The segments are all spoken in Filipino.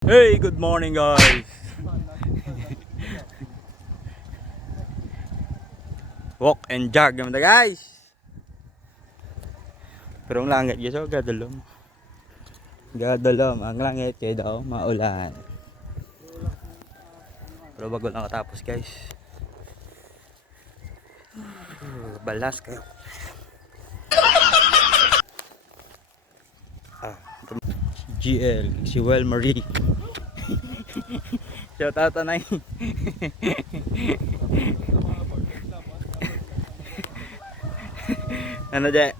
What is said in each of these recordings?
Hey, good morning guys. Walk and jog naman na guys. Pero ang langit guys, oh, gadalom. Gadalom ang langit kaya daw maulan. Pero bago lang katapos guys. Balas kayo. GL, si Well Marie. Shout out Tanay. Ano dyan?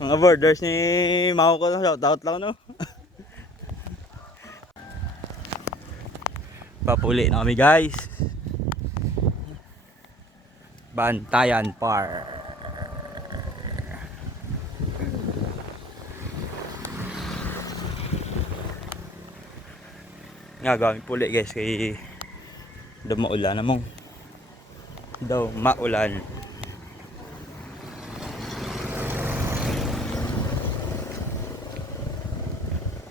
Mga borders ni Mao ko, shout out lang no. Papuli na kami guys. Bantayan Park. Nga gawin puli guys kay daw maulan namong. Daw maulan.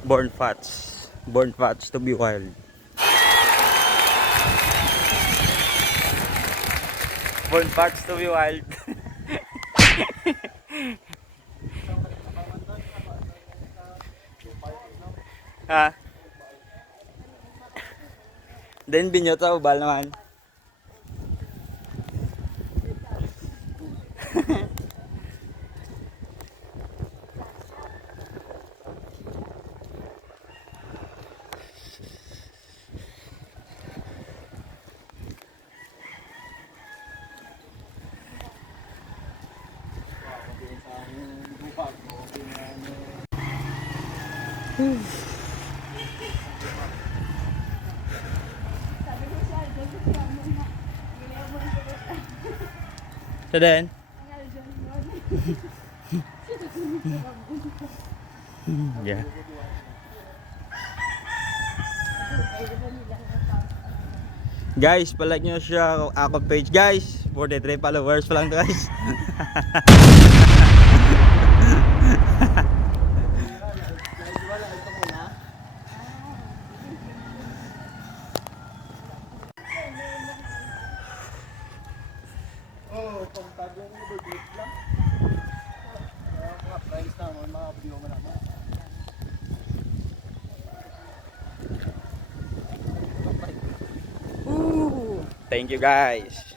Born fats to be wild. Born fats to be wild. Ha? Then binyo sa ubal naman. So then, yeah. Guys, palike nyo siya ako page guys. 43 followers pa lang to guys. Oh, pagtagong mo bigit lang. Mga price na mga view mo naman. Thank you guys.